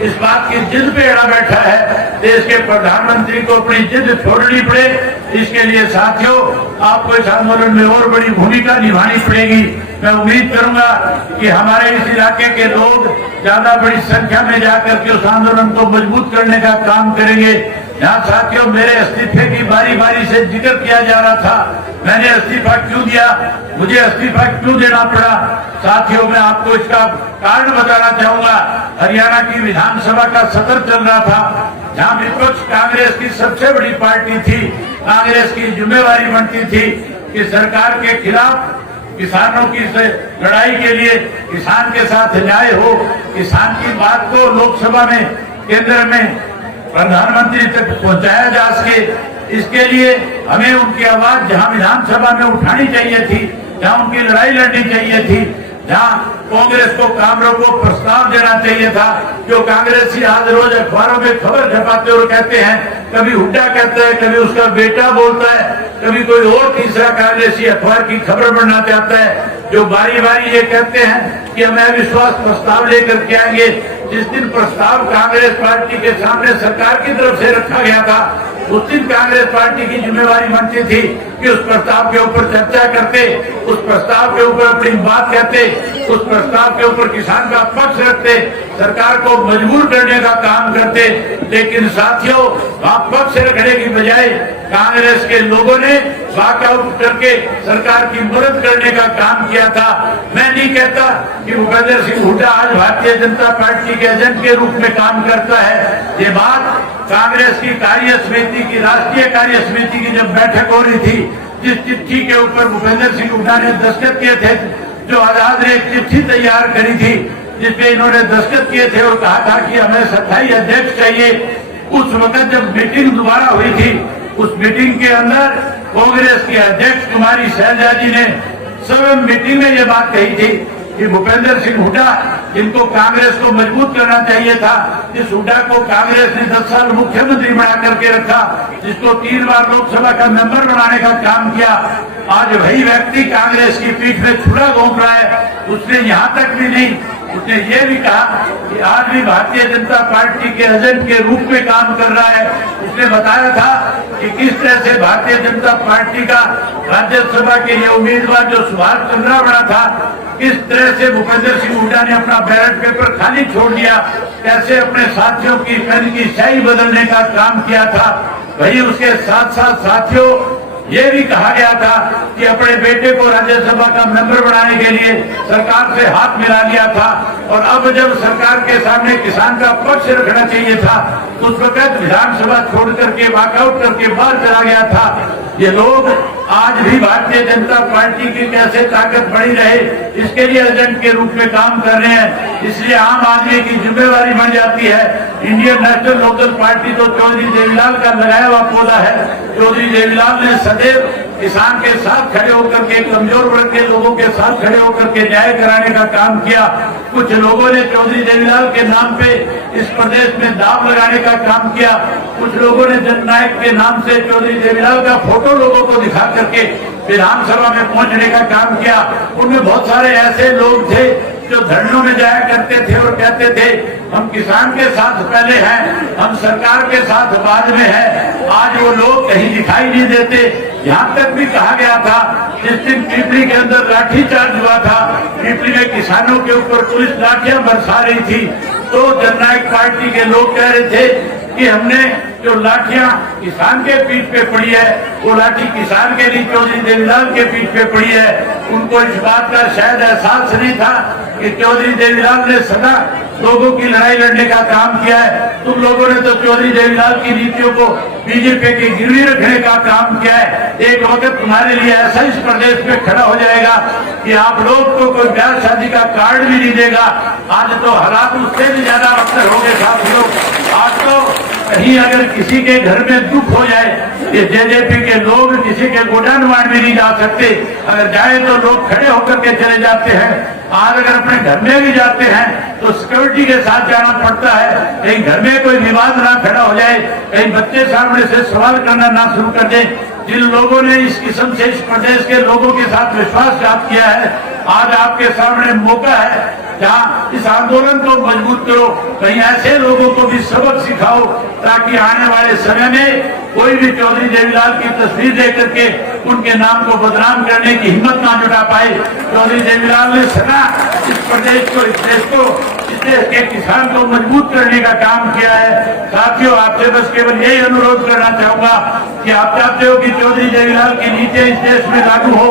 इस बात की जिद पे अड़ा बैठा है, देश के प्रधानमंत्री को अपनी जिद छोड़नी पड़े। इसके लिए साथियों आपको इस आंदोलन में और बड़ी भूमिका निभानी पड़ेगी। मैं उम्मीद करूंगा कि हमारे इस इलाके के लोग ज्यादा बड़ी संख्या में जाकर के उस आंदोलन को मजबूत करने का काम करेंगे। यहाँ साथियों मेरे इस्तीफे की बारी बारी से जिक्र किया जा रहा था, मैंने इस्तीफा क्यों दिया, मुझे इस्तीफा क्यों देना पड़ा। साथियों मैं आपको इसका कारण बताना चाहूंगा। हरियाणा की विधानसभा का सत्र चल रहा था, जहाँ विपक्ष कांग्रेस की सबसे बड़ी पार्टी थी। कांग्रेस की जिम्मेवारी बनती थी कि सरकार के खिलाफ किसानों की लड़ाई के लिए किसान के साथ न्याय हो, किसान की बात को लोकसभा में केंद्र में प्रधानमंत्री तक पहुंचाया जा सके। इसके लिए हमें उनकी आवाज जहां विधानसभा में उठानी चाहिए थी, जहां उनकी लड़ाई लड़नी चाहिए थी, जहां कांग्रेस को काम रोको प्रस्ताव देना चाहिए था। जो कांग्रेसी आज रोज अखबारों में खबर छपाते और कहते हैं, कभी हुड्डा कहता है, कभी उसका बेटा बोलता है, कभी कोई और तीसरा कांग्रेसी अखबार की खबर बनना चाहता है, जो बारी बारी ये कहते हैं कि हम अविश्वास प्रस्ताव लेकर के आएंगे। जिस दिन प्रस्ताव कांग्रेस पार्टी के सामने सरकार की तरफ से रखा गया था, उस दिन कांग्रेस पार्टी की जिम्मेवारी बनती थी कि उस प्रस्ताव के ऊपर चर्चा करते, उस प्रस्ताव के ऊपर अपनी बात कहते, उस प्रस्ताव के ऊपर किसान का पक्ष रखते, सरकार को मजबूर करने का काम करते। लेकिन साथियों वहां पक्ष रखने की बजाय कांग्रेस के लोगों ने वॉकआउट करके सरकार की मदद करने का काम किया था। मैं नहीं कहता कि भूपेंद्र सिंह हुड्डा आज भारतीय जनता पार्टी के एजेंट के रूप में काम करता है। ये बात कांग्रेस की कार्य समिति की, राष्ट्रीय कार्य समिति की जब बैठक हो रही थी, जिस चिट्ठी के ऊपर भूपेंद्र सिंह हुड्डा ने दस्तखत किए थे, जो आजाद ने एक चिट्ठी तैयार करी थी जिसपे इन्होंने दस्तखत किए थे और कहा था कि हमें स्थायी अध्यक्ष चाहिए। उस वक्त जब मीटिंग दोबारा हुई थी, उस मीटिंग के अंदर कांग्रेस की अध्यक्ष कुमारी शैलजा जी ने सब मीटिंग में ये बात कही थी कि भूपेंद्र सिंह हुड्डा, जिनको कांग्रेस को मजबूत करना चाहिए था, जिस हुड्डा को कांग्रेस ने 10 साल मुख्यमंत्री बना करके रखा, जिसको 3 बार लोकसभा का मेंबर बनाने का काम किया, आज वही व्यक्ति कांग्रेस की पीठ में छुरा घोंप रहा है। उसने यहाँ तक भी नहीं, उसने ये भी कहा कि आज भी भारतीय जनता पार्टी के एजेंट के रूप में काम कर रहा है। उसने बताया था कि किस तरह से भारतीय जनता पार्टी का राज्यसभा के लिए उम्मीदवार जो सुभाष चंद्रा बना था, किस तरह से भूपेंद्र सिंह हुड्डा ने अपना बैलेट पेपर खाली छोड़ दिया, कैसे अपने साथियों की पेन की स्याही बदलने का काम किया था। वही उसके साथ साथ साथियों ये भी कहा गया था कि अपने बेटे को राज्यसभा का मेंबर बनाने के लिए सरकार से हाथ मिला लिया था, और अब जब सरकार के सामने किसान का पक्ष रखना चाहिए था, उस वक्त विधानसभा छोड़ करके वॉकआउट करके बाहर चला गया था। ये लोग आज भी भारतीय जनता पार्टी की कैसे ताकत बढ़ी रहे, इसके लिए एजेंट के रूप में काम कर रहे हैं। इसलिए आम आदमी की जिम्मेवारी बन जाती है। इंडियन नेशनल लोकल पार्टी तो चौधरी देवीलाल का लगाया हुआ पौधा है। चौधरी देवीलाल ने सदैव किसान के साथ खड़े होकर के, कमजोर वर्ग के लोगों के साथ खड़े होकर के न्याय कराने का काम किया। कुछ लोगों ने चौधरी देवीलाल के नाम पे इस प्रदेश में दाव लगाने का काम किया। कुछ लोगों ने जननायक के नाम से चौधरी देवीलाल का फोटो लोगों को दिखा करके विधानसभा में पहुंचने का काम किया। उनमें बहुत सारे ऐसे लोग थे जो धरनों में जाया करते थे और कहते थे हम किसान के साथ पहले हैं, हम सरकार के साथ बाद में हैं। आज वो लोग कहीं दिखाई नहीं देते। यहाँ तक भी कहा गया था, जिस दिन पीपली के अंदर लाठीचार्ज हुआ था, पीपली में किसानों के ऊपर पुलिस लाठियां बरसा रही थी, तो जननायक पार्टी के लोग कह रहे थे कि हमने जो लाठियां किसान के पीठ पे पड़ी है, वो लाठी किसान के नहीं चौधरी देवीलाल के पीठ पे पड़ी है। उनको इस बात का शायद एहसास नहीं था कि चौधरी देवीलाल ने सदा लोगों की लड़ाई लड़ने का काम किया है। तुम लोगों ने तो चौधरी देवीलाल की नीतियों को बीजेपी की गिरवी रखने का काम किया है। एक वक्त तुम्हारे लिए ऐसा इस प्रदेश में खड़ा हो जाएगा कि आप लोग को कोई ब्याह शादी का कार्ड भी नहीं देगा। आज तो हालात उससे भी ज्यादा अवसर हो गए साथियों। आज तो कहीं अगर किसी के घर में दुख हो जाए, ये जेजेपी के लोग किसी के गोडाउन में नहीं जा सकते, अगर जाए तो लोग खड़े होकर के चले जाते हैं। आज अगर अपने घर में भी जाते हैं तो सिक्योरिटी के साथ जाना पड़ता है, कहीं घर में कोई विवाद ना खड़ा हो जाए, कहीं बच्चे सामने से सवाल करना ना शुरू कर दे। जिन लोगों ने इस किस्म से इस प्रदेश के लोगों के साथ विश्वासघात किया है, आज आपके सामने मौका है जहाँ इस आंदोलन को मजबूत करो, कहीं ऐसे लोगों को भी सबक सिखाओ ताकि आने वाले समय में कोई भी चौधरी देवीलाल की तस्वीर देख करके उनके नाम को बदनाम करने की हिम्मत ना जुटा पाए। चौधरी देवीलाल ने सदा इस प्रदेश को, इस देश को, इस देश के किसान को मजबूत करने का काम किया है। साथियों, आपसे बस केवल यही अनुरोध करना चाहूंगा कि आप चाहते हो कि चौधरी देवीलाल की नीति इस देश में लागू हो,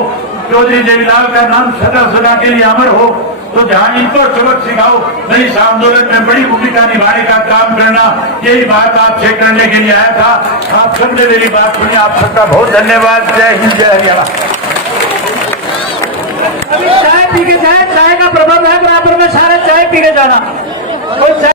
चौधरी देवीलाल का नाम सदा सदा के लिए अमर हो, तो जहां इनको सबक सिखाओ, मैं इस आंदोलन में बड़ी भूमिका निभाने का काम करना, यही बात आपसे करने के लिए आया था। आप सबने मेरी बात सुनी, आप सबका बहुत धन्यवाद। जय हिंद, जय हरियाणा। अभी चाय पी के जाए, चाय का प्रबंध है बराबर में, सारे चाय पी के जाना।